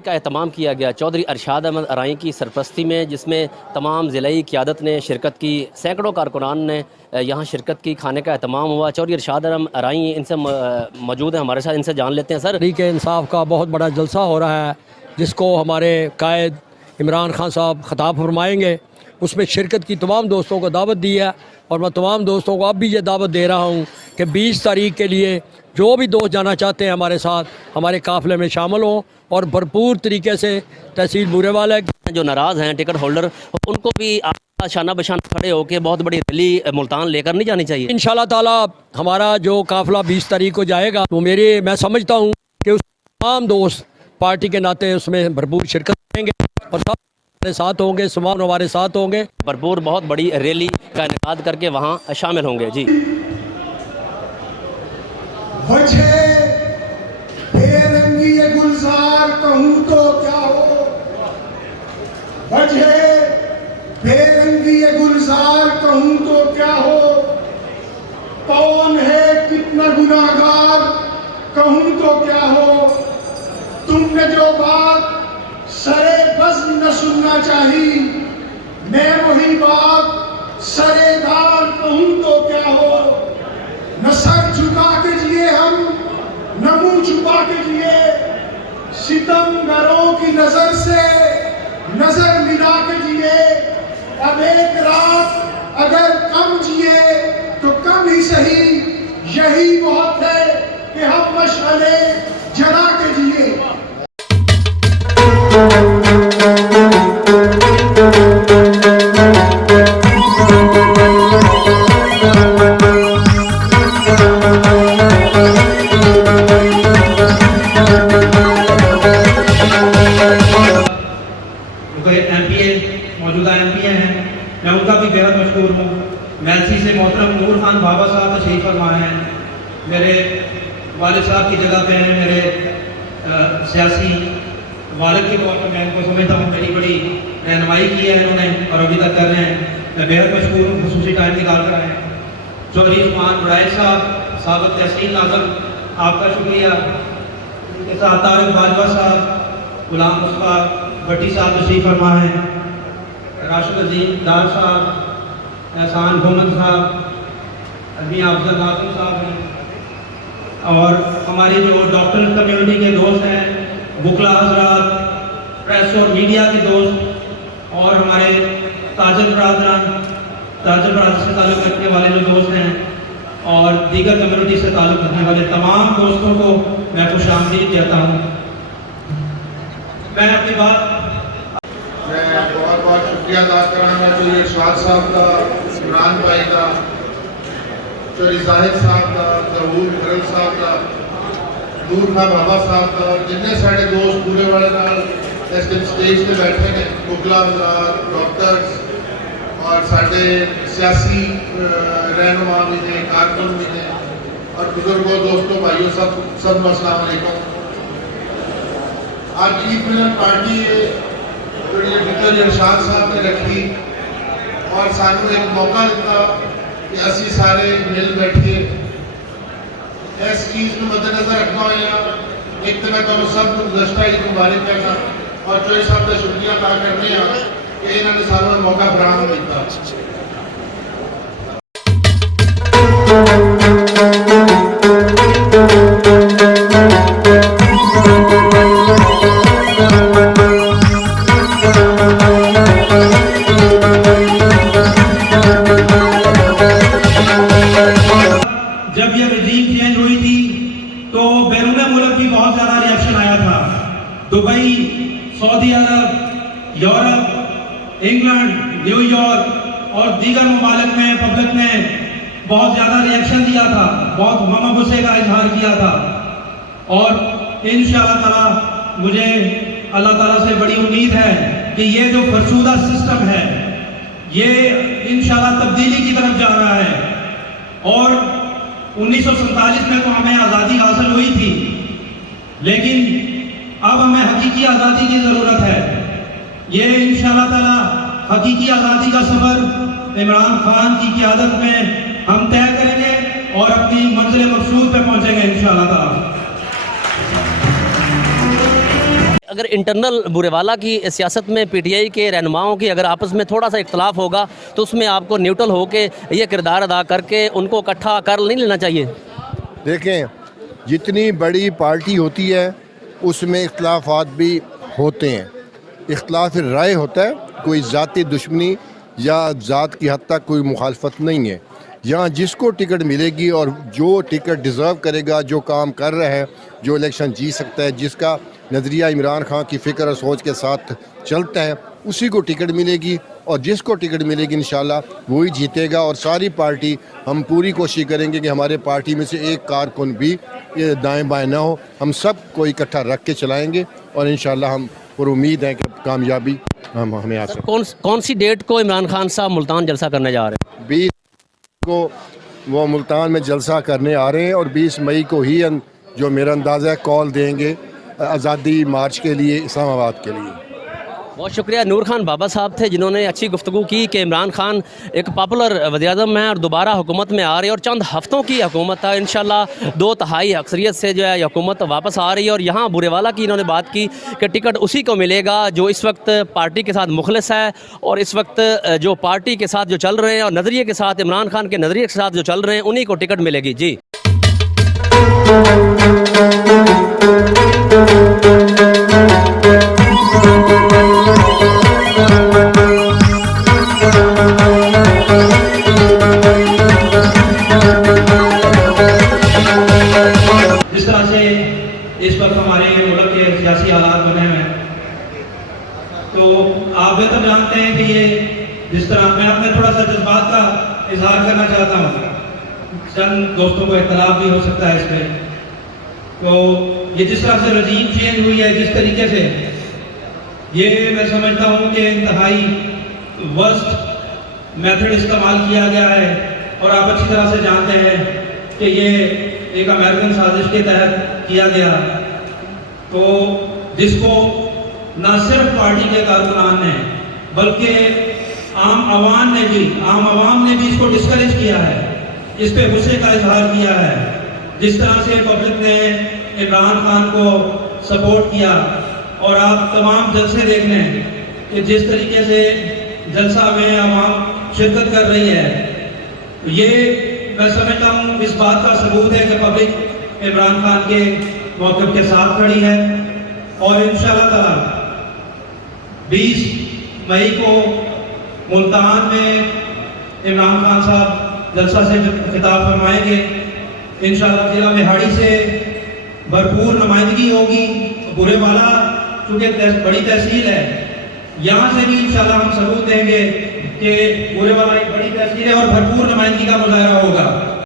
का एहतमाम किया गया चौधरी अरशाद अहमद अराई की सरपरस्ती में, जिसमें तमाम ज़िलाई क़ियादत ने शिरकत की। सैकड़ों कारकुनान ने यहाँ शिरकत की। खाने का एहतमाम हुआ। चौधरी अरशाद अहमद अराई इनसे मौजूद हैं हमारे साथ, इनसे जान लेते हैं। सर, तहरीक इंसाफ का बहुत बड़ा जलसा हो रहा है जिसको हमारे कायद इमरान खान साहब ख़िताब फरमाएंगे। उसमें शिरकत की तमाम दोस्तों को दावत दी है और मैं तमाम दोस्तों को अब भी ये दावत दे रहा हूँ कि 20 तारीख के लिए जो भी दोस्त जाना चाहते हैं हमारे साथ हमारे काफ़िले में शामिल हों और भरपूर तरीके से तहसील बूरेवाला जो नाराज़ हैं टिकट होल्डर, उनको भी शाना बशाना खड़े होकर बहुत बड़ी रैली मुल्तान लेकर नहीं जानी चाहिए। इंशाल्लाह ताला हमारा जो काफ़िला 20 तारीख को जाएगा तो मैं समझता हूँ कि उस तमाम दोस्त पार्टी के नाते उसमें भरपूर शिरकत करेंगे और सब हमारे साथ होंगे, सुमान हमारे साथ होंगे। भरपूर बहुत बड़ी रैली का इनेकाद करके वहाँ शामिल होंगे। जी, बेरंगी ये गुलजार कहूँ तो क्या हो, वजह बेरंगी ये गुलजार कहूँ तो क्या हो, कौन है कितना गुनाहगार कहूँ तो क्या हो, तुमने जो बात सरे बज़्म न सुनना चाहिए, मैं वही बात सरेदार कहूँ तो क्या हो, न सर झुका के जिए हम न मुंह छुपा के जिए, सितमगरों की नजर से नजर मिला के जिए, अब एक रात अगर कम जिए तो कम ही सही, यही बहुत है कि हम मशअले जला के जिए। मौजूदा MP हैं, मैं उनका भी बेहद मशहूर हूँ। मैलसी से मोहतरम नूर खान बाबा साहब तशरीफ़ फरमा हैं, मेरे वालिद साहब की जगह पे हैं, मेरे सियासी वालिद के तौर पर मैं उनको समझता हूँ, मेरी बड़ी रहनुमाई की है इन्होंने और अभी तक कर रहे हैं। मैं बेहद मशहूर हूँ, खसूसी टाइम निकाल कर आए हैं। चौधरी उस्मान बड़ाइल साहब साबिक़ तहसील नाज़िम, आपका शुक्रिया। उनके साथ तारिक बाजवा साहब, गुलाम मुस्तफा भट्टी साहब तशरीफ़ फरमा हैं, राशिद अजीम दार साहब, एहसान मोहम्मद साहब, अदमी अफजल नाज़िम साहब हैं और हमारी जो डॉक्टर कम्युनिटी के दोस्त हैं, बुकला हजरात, प्रेस और मीडिया के दोस्त और हमारे ताजर बरादर से ताल्लुक़ रखने वाले जो दोस्त हैं और दीगर कम्युनिटी से ताल्लुक़ रखने वाले तमाम दोस्तों को मैं खुशामदीद कहता हूँ। मैं अपनी बात बहुत बहुत शुक्रिया अदा करांगा चौधरी अरशाद साहब का, इमरान भाई का, चौधरी जाहिद साहब का, जहूर खरल साहब का, नूर खान बाबा साहब का, जिन्ने साढ़े दोस्त पूरे वाले नाल इस दिन स्टेज पे बैठे ने, बुकला डॉक्टर्स और साढ़े सियासी रहनुमा भी ने, कारकुन भी ने और बुजुर्गों, दोस्तों, भाइयों, सब अस्सलाम वालेकुम। आज ईद मिलन पार्टी चौधरी अरशाद साहब ने रखी और सानू एक मौका दिता कि असी सारे मिल बैठिए इस चीज़ में मद्देनजर रखना हुआ। एक तो मैं तुम सब गुज़श्ता ईद मुबारक करना और चौधरी साहब का शुक्रिया अदा करने कि इन्होंने सानू मौका बरामद किया। जब ये रजीम चेंज हुई थी तो बैरून मुल्क भी बहुत ज़्यादा रिएक्शन आया था। दुबई, सऊदी अरब, यूरोप, इंग्लैंड, न्यूयॉर्क और दीगर ममालिक में पब्लिक ने बहुत ज़्यादा रिएक्शन दिया था, बहुत गम गुस्से का इजहार किया था और इंशाअल्लाह ताला मुझे अल्लाह ताला से बड़ी उम्मीद है कि ये जो फरसूदा सिस्टम है ये इंशाअल्लाह तब्दीली की तरफ जा रहा है। और 1947 में तो हमें आज़ादी हासिल हुई थी, लेकिन अब हमें हकीकी आज़ादी की ज़रूरत है। ये इंशाअल्लाह ताला हकीकी आज़ादी का सफ़र इमरान खान की क़ियादत में हम तय करेंगे और अपनी मंजिल मकसूद पे पहुंचेंगे इंशाअल्लाह ताला। अगर इंटरनल बुरेवाला की सियासत में पीटीआई के रहनुमाओं की अगर आपस में थोड़ा सा इख्तलाफ होगा तो उसमें आपको न्यूट्रल होके ये किरदार अदा करके उनको इकट्ठा कर नहीं लेना चाहिए? देखें, जितनी बड़ी पार्टी होती है उसमें इख्तलाफात भी होते हैं। इख्तलाफ राय होता है, कोई ज़ाती दुश्मनी या ज़ात की हद तक कोई मुखालफत नहीं है। यहाँ जिसको टिकट मिलेगी और जो टिकट डिज़र्व करेगा, जो काम कर रहा है, जो इलेक्शन जीत सकता है, जिसका नज़रिया इमरान खान की फ़िक्र और सोच के साथ चलता है, उसी को टिकट मिलेगी। और जिसको टिकट मिलेगी इंशाल्लाह वही जीतेगा। और सारी पार्टी हम पूरी कोशिश करेंगे कि हमारे पार्टी में से एक कारकुन भी ये दाएं बाएं ना हो, हम सब को इकट्ठा रख के चलाएँगे और इंशाल्लाह हम और उम्मीद है कि कामयाबी हमें आ सकती। कौन सी डेट को इमरान खान साहब मुल्तान जलसा करने जा रहे हैं? 20 को वो मुल्तान में जलसा करने आ रहे हैं और 20 मई को ही जो मेरा अंदाज़ा है कॉल देंगे आज़ादी मार्च के लिए, इस्लामाबाद के लिए। बहुत शुक्रिया। नूर खान बाबा साहब थे जिन्होंने अच्छी गुफ्तगू की कि इमरान खान एक पॉपुलर वज़ीर-ए-आज़म है और दोबारा हुकूमत में आ रही है और चंद हफ्तों की हुकूमत है। इंशाल्लाह 2/3 अक्सरियत से जो है हुकूमत वापस आ रही है। और यहाँ बुरेवाला की इन्होंने बात की कि टिकट उसी को मिलेगा जो इस वक्त पार्टी के साथ मुखलिस है और इस वक्त जो पार्टी के साथ जो चल रहे हैं और नज़रिए के साथ, इमरान खान के नज़रिए के साथ जो चल रहे हैं, उन्हीं को टिकट मिलेगी। जी इस वक्त हमारे मुल्क के सियासी हालात बने हुए हैं, तो आप बेहतर जानते हैं कि ये जिस तरह मैं अपने थोड़ा सा जज्बात का इजहार करना चाहता हूँ, चंद दोस्तों को इख्तलाफ भी हो सकता है इसमें। तो ये जिस तरह से रजीम चेंज हुई है, जिस तरीके से, ये मैं समझता हूँ कि इंतहाई वर्स्ट मेथड इस्तेमाल किया गया है। और आप अच्छी तरह से जानते हैं कि ये एक अमेरिकन साजिश के तहत किया गया, तो जिसको न सिर्फ पार्टी के कारकुनान ने बल्कि आम आवाम ने भी इसको डिस्करेज किया है, इस पे गुस्से का इजहार किया है। जिस तरह से पब्लिक ने इमरान खान को सपोर्ट किया और आप तमाम जलसे देख लें कि जिस तरीके से जलसा में आवाम शिरकत कर रही है, तो ये मैं समझता हूँ इस बात का सबूत है कि पब्लिक इमरान खान के मौक़िफ़ के साथ खड़ी है। और इंशाअल्लाह ताला 20 मई को मुल्तान में इमरान खान साहब जलसा से खिताब फरमाएंगे। इंशाअल्लाह जिला मेहाड़ी से भरपूर नुमाइंदगी होगी। बुरेवाला चूँकि बड़ी तहसील है, यहाँ से भी इंशाअल्लाह हम सबूत देंगे कि बुरेवाला एक बड़ी तहसील है और भरपूर नुमाइंदगी का मुजाहरा होगा।